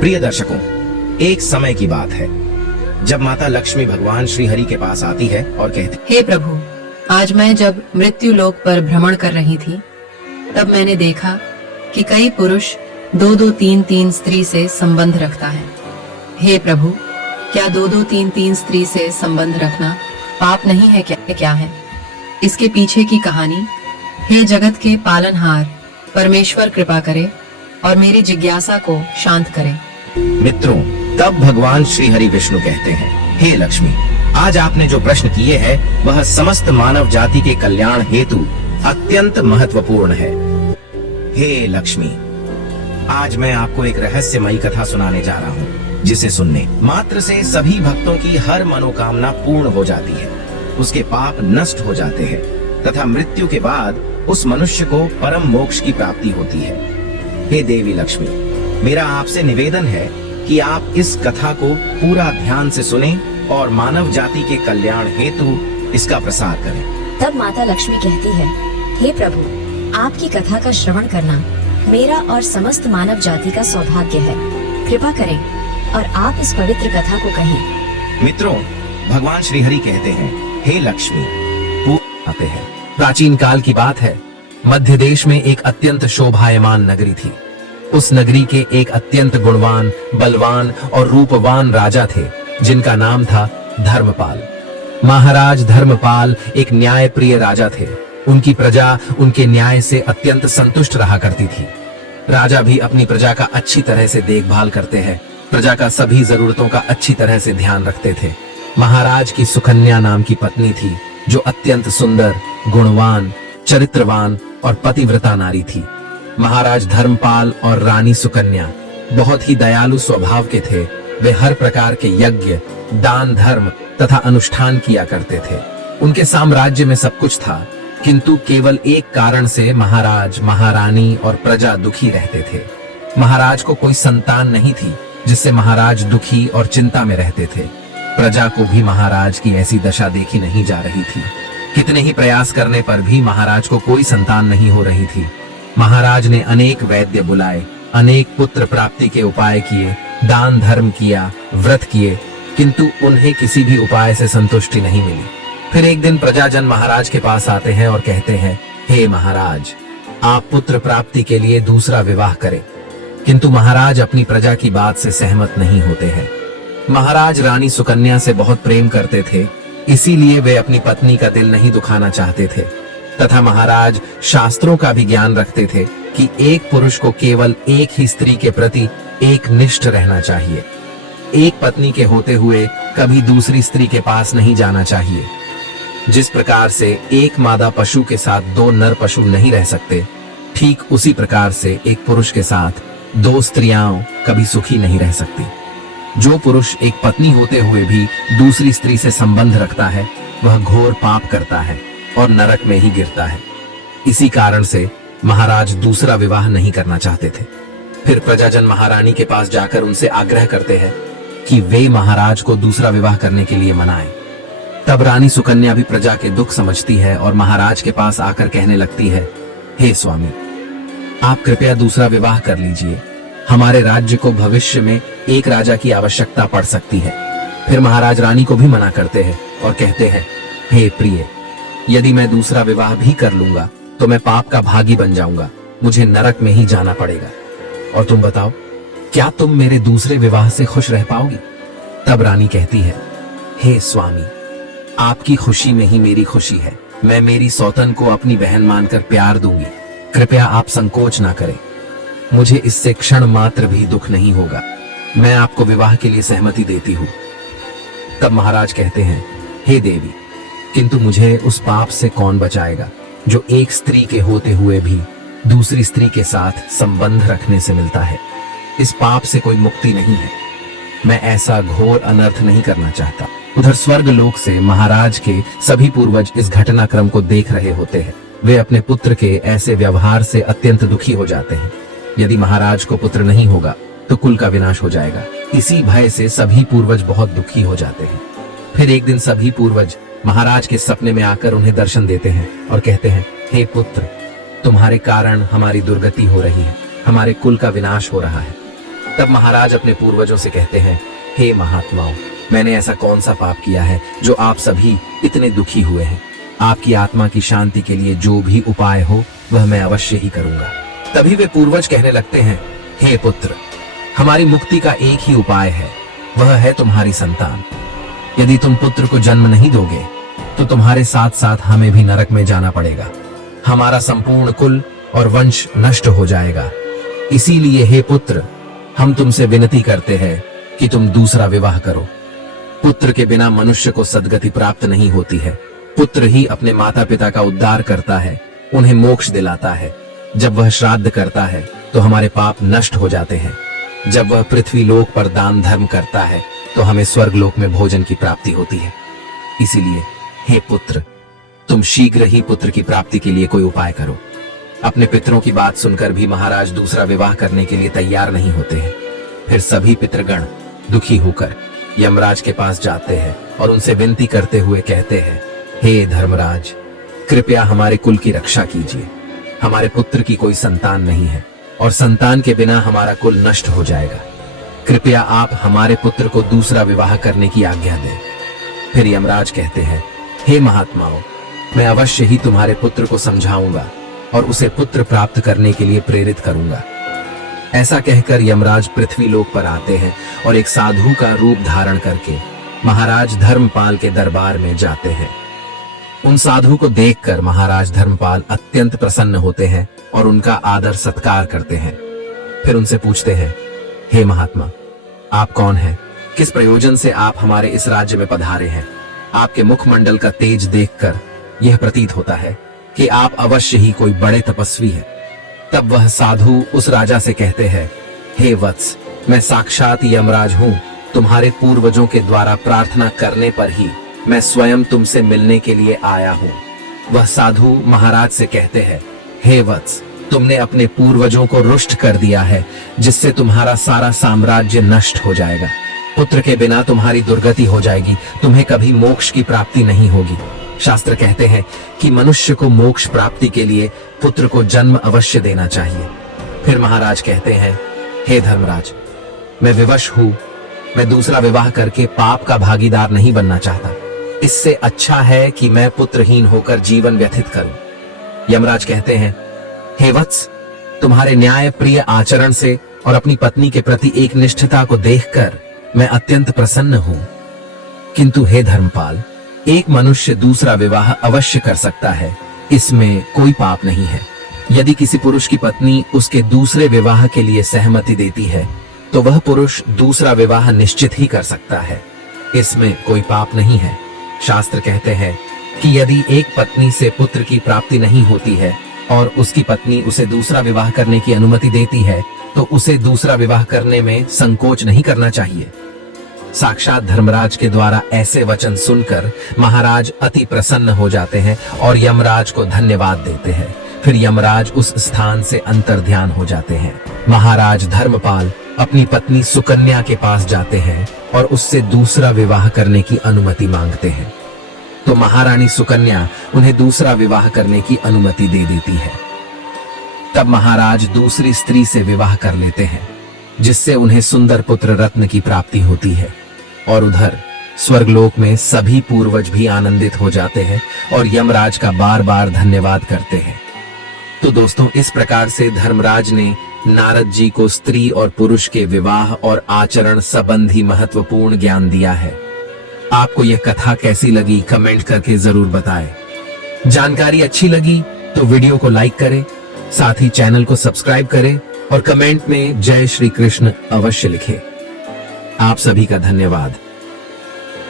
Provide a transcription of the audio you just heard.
प्रिय दर्शकों, एक समय की बात है जब माता लक्ष्मी भगवान श्री हरि के पास आती है और कहती, हे प्रभु, आज मैं जब मृत्यु लोक पर भ्रमण कर रही थी तब मैंने देखा कि कई पुरुष 2-2, 3-3 स्त्री से संबंध रखता है। हे प्रभु, क्या 2-2, 3-3 स्त्री से संबंध रखना पाप नहीं है? क्या है इसके पीछे की कहानी? हे जगत के पालनहार, परमेश्वर कृपा करे और मेरी जिज्ञासा को शांत करे। मित्रों, तब भगवान श्री हरि विष्णु कहते हैं, हे लक्ष्मी, आज आपने जो प्रश्न किए हैं वह समस्त मानव जाति के कल्याण हेतु अत्यंत महत्वपूर्ण है। हे लक्ष्मी, आज मैं आपको एक रहस्यमयी कथा सुनाने जा रहा हूँ, जिसे सुनने मात्र से सभी भक्तों की हर मनोकामना पूर्ण हो जाती है, उसके पाप नष्ट हो जाते हैं तथा मृत्यु के बाद उस मनुष्य को परम मोक्ष की प्राप्ति होती है। हे देवी लक्ष्मी, मेरा आपसे निवेदन है कि आप इस कथा को पूरा ध्यान से सुनें और मानव जाति के कल्याण हेतु इसका प्रसार करें। तब माता लक्ष्मी कहती है, हे प्रभु, आपकी कथा का श्रवण करना मेरा और समस्त मानव जाति का सौभाग्य है। कृपा करें और आप इस पवित्र कथा को कहें। मित्रों, भगवान श्री हरि कहते हैं, हे लक्ष्मी, आते हैं। प्राचीन काल की बात है, मध्य देश में एक अत्यंत शोभायमान नगरी थी। उस नगरी के एक अत्यंत गुणवान, बलवान और रूपवान राजा थे, जिनका नाम था धर्मपाल। महाराज धर्मपाल एक न्यायप्रिय राजा थे। उनकी प्रजा उनके न्याय से अत्यंत संतुष्ट रहा करती थी। राजा भी अपनी प्रजा का अच्छी तरह से देखभाल करते हैं, प्रजा का सभी जरूरतों का अच्छी तरह से ध्यान रखते थे। महाराज की सुकन्या नाम की पत्नी थी, जो अत्यंत सुंदर, गुणवान, चरित्रवान और पतिव्रता नारी थी। महाराज धर्मपाल और रानी सुकन्या बहुत ही दयालु स्वभाव के थे। वे हर प्रकार के यज्ञ, दान, धर्म तथा अनुष्ठान किया करते थे। उनके साम्राज्य में सब कुछ था, किंतु केवल एक कारण से महाराज, महारानी और प्रजा दुखी रहते थे। महाराज को कोई संतान नहीं थी, जिससे महाराज दुखी और चिंता में रहते थे। प्रजा को भी महाराज की ऐसी दशा देखी नहीं जा रही थी। कितने ही प्रयास करने पर भी महाराज को कोई संतान नहीं हो रही थी। महाराज ने अनेक वैद्य बुलाए, अनेक पुत्र प्राप्ति के उपाय किए, दान धर्म किया, व्रत किए, किंतु उन्हें किसी भी उपाय से संतुष्टि नहीं मिली। फिर एक दिन प्रजाजन महाराज के पास आते हैं और कहते हैं, हे महाराज, आप पुत्र प्राप्ति के लिए दूसरा विवाह करें। किंतु महाराज अपनी प्रजा की बात से सहमत नहीं होते हैं। महाराज रानी सुकन्या से बहुत प्रेम करते थे, इसीलिए वे अपनी पत्नी का दिल नहीं दुखाना चाहते थे। तथा महाराज शास्त्रों का भी ज्ञान रखते थे कि एक पुरुष को केवल एक ही स्त्री के प्रति एक निष्ठ रहना चाहिए। एक पत्नी के होते हुए कभी दूसरी स्त्री के पास नहीं जाना चाहिए। जिस प्रकार से एक मादा पशु के साथ 2 नर पशु नहीं रह सकते, ठीक उसी प्रकार से एक पुरुष के साथ 2 स्त्रियां कभी सुखी नहीं रह सकती। जो पुरुष एक पत्नी होते हुए भी दूसरी स्त्री से संबंध रखता है, वह घोर पाप करता है और नरक में ही गिरता है। इसी कारण से महाराज दूसरा विवाह नहीं करना चाहते थे। फिर प्रजाजन महारानी के पास जाकर उनसे आग्रह करते हैं कि वे महाराज को दूसरा विवाह करने के लिए मनाएं। तब रानी सुकन्या भी प्रजा के दुख समझती है और महाराज के पास आकर कहने लगती है, हे स्वामी, आप कृपया दूसरा विवाह कर लीजिए। हमारे राज्य को भविष्य में एक राजा की आवश्यकता पड़ सकती है। फिर महाराज रानी को भी मना करते हैं और कहते हैं, हे प्रिय, यदि मैं दूसरा विवाह भी कर लूंगा तो मैं पाप का भागी बन जाऊंगा, मुझे नरक में ही जाना पड़ेगा। और तुम बताओ, क्या तुम मेरे दूसरे विवाह से खुश रह पाओगी? तब रानी कहती है, हे स्वामी, आपकी खुशी में ही मेरी खुशी है। मैं मेरी सौतन को अपनी बहन मानकर प्यार दूंगी। कृपया आप संकोच ना करें, मुझे इससे क्षण मात्र भी दुख नहीं होगा। मैं आपको विवाह के लिए सहमति देती हूँ। तब महाराज कहते हैं, हे देवी, किंतु मुझे उस पाप से कौन बचाएगा जो एक स्त्री के होते हुए भी दूसरी स्त्री के साथ संबंध रखने से मिलता है। इस पाप से कोई मुक्ति नहीं है। मैं ऐसा घोर अनर्थ नहीं करना चाहता। उधर स्वर्ग लोक से महाराज के सभी पूर्वज इस घटनाक्रम को देख रहे होते हैं। वे अपने पुत्र के ऐसे व्यवहार से अत्यंत दुखी हो जाते हैं। यदि महाराज को पुत्र नहीं होगा तो कुल का विनाश हो जाएगा। इसी भय से सभी पूर्वज बहुत दुखी हो जाते हैं। फिर एक दिन सभी पूर्वज महाराज के सपने में आकर उन्हें दर्शन देते हैं और कहते हैं, हे पुत्र, तुम्हारे कारण हमारी दुर्गति हो रही है, हमारे कुल का विनाश हो रहा है। तब महाराज अपने पूर्वजों से कहते हैं, हे महात्माओं, मैंने ऐसा कौन सा पाप किया है जो आप सभी इतने दुखी हुए हैं। आपकी आत्मा की शांति के लिए जो भी उपाय हो वह मैं अवश्य ही करूंगा। तभी वे पूर्वज कहने लगते हैं, हे पुत्र, हमारी मुक्ति का एक ही उपाय है, वह है तुम्हारी संतान। यदि तुम पुत्र को जन्म नहीं दोगे तो तुम्हारे साथ साथ हमें भी नरक में जाना पड़ेगा। हमारा संपूर्ण कुल और वंश नष्ट हो जाएगा। इसीलिए हे पुत्र, हम तुमसे विनती करते हैं कि तुम दूसरा विवाह करो। पुत्र के बिना मनुष्य को सद्गति प्राप्त नहीं होती है। पुत्र ही अपने माता पिता का उद्धार करता है, उन्हें मोक्ष दिलाता है। जब वह श्राद्ध करता है तो हमारे पाप नष्ट हो जाते हैं। जब वह पृथ्वी लोक पर दान धर्म करता है तो हमें स्वर्ग लोक में भोजन की प्राप्ति होती है। इसीलिए हे पुत्र, तुम शीघ्र ही पुत्र की प्राप्ति के लिए कोई उपाय करो। अपने पितरों की बात सुनकर भी महाराज दूसरा विवाह करने के लिए तैयार नहीं होते हैं। फिर सभी पितृगण दुखी होकर यमराज के पास जाते हैं और उनसे विनती करते हुए कहते हैं, हे धर्मराज, कृपया हमारे कुल की रक्षा कीजिए। हमारे पुत्र की कोई संतान नहीं है और संतान के बिना हमारा कुल नष्ट हो जाएगा। कृपया आप हमारे पुत्र को दूसरा विवाह करने की आज्ञा दें। फिर यमराज कहते हैं, हे महात्माओं, मैं अवश्य ही तुम्हारे पुत्र को समझाऊंगा और उसे पुत्र प्राप्त करने के लिए प्रेरित करूंगा। ऐसा कहकर यमराज पृथ्वी लोक पर आते हैं और एक साधु का रूप धारण करके महाराज धर्मपाल के दरबार में जाते हैं। उन साधु को देखकर महाराज धर्मपाल अत्यंत प्रसन्न होते हैं और उनका आदर सत्कार करते हैं। फिर उनसे पूछते हैं, हे महात्मा, आप कौन हैं? किस प्रयोजन से आप हमारे इस राज्य में पधारे हैं? आपके मुखमंडल का तेज देखकर यह प्रतीत होता है कि आप अवश्य ही कोई बड़े तपस्वी हैं। तब वह साधु उस राजा से कहते हैं, हे वत्स, मैं साक्षात यमराज हूँ। तुम्हारे पूर्वजों के द्वारा प्रार्थना करने पर ही मैं स्वयं तुमसे मिलने के लिए आया हूँ। वह साधु महाराज से कहते हैं, हे वत्स, तुमने अपने पूर्वजों को रुष्ट कर दिया है, जिससे तुम्हारा सारा साम्राज्य नष्ट हो जाएगा। पुत्र के बिना तुम्हारी दुर्गति हो जाएगी, तुम्हें कभी मोक्ष की प्राप्ति नहीं होगी। शास्त्र कहते हैं कि मनुष्य को मोक्ष प्राप्ति के लिए पुत्र को जन्म अवश्य देना चाहिए। फिर महाराज कहते हैं, हे धर्मराज, मैं विवश हूँ। मैं दूसरा विवाह करके पाप का भागीदार नहीं बनना चाहता। इससे अच्छा है कि मैं पुत्रहीन होकर जीवन व्यतीत करूं। यमराज कहते हैं, हे वत्स, तुम्हारे न्याय प्रिय आचरण से और अपनी पत्नी के प्रति एक निष्ठता को देखकर मैं अत्यंत प्रसन्न हूं। किंतु हे धर्मपाल, एक मनुष्य दूसरा विवाह अवश्य कर सकता है, इसमें कोई पाप नहीं है। यदि किसी पुरुष की पत्नी उसके दूसरे विवाह के लिए सहमति देती है तो वह पुरुष दूसरा विवाह निश्चित ही कर सकता है, इसमें कोई पाप नहीं है। शास्त्र कहते हैं कि यदि एक पत्नी से पुत्र की प्राप्ति नहीं होती है और उसकी पत्नी उसे दूसरा विवाह करने की अनुमति देती है तो उसे दूसरा विवाह करने में संकोच नहीं करना चाहिए। साक्षात धर्मराज के द्वारा ऐसे वचन सुनकर महाराज अति प्रसन्न हो जाते हैं और यमराज को धन्यवाद देते हैं। फिर यमराज उस स्थान से अंतर्ध्यान हो जाते हैं। महाराज धर्मपाल अपनी पत्नी सुकन्या के पास जाते हैं और उससे दूसरा विवाह करने की अनुमति मांगते हैं। तो महारानी सुकन्या उन्हें दूसरा विवाह करने की अनुमति दे देती है। तब महाराज दूसरी स्त्री से विवाह कर लेते हैं, जिससे उन्हें सुंदर पुत्र रत्न की प्राप्ति होती है। और उधर स्वर्गलोक में सभी पूर्वज भी आनंदित हो जाते हैं और यमराज का बार बार धन्यवाद करते हैं। तो दोस्तों, इस प्रकार से धर्मराज ने नारद जी को स्त्री और पुरुष के विवाह और आचरण संबंधी महत्वपूर्ण ज्ञान दिया है। आपको यह कथा कैसी लगी कमेंट करके जरूर बताएं। जानकारी अच्छी लगी तो वीडियो को लाइक करें, साथ ही चैनल को सब्सक्राइब करें और कमेंट में जय श्री कृष्ण अवश्य लिखें। आप सभी का धन्यवाद।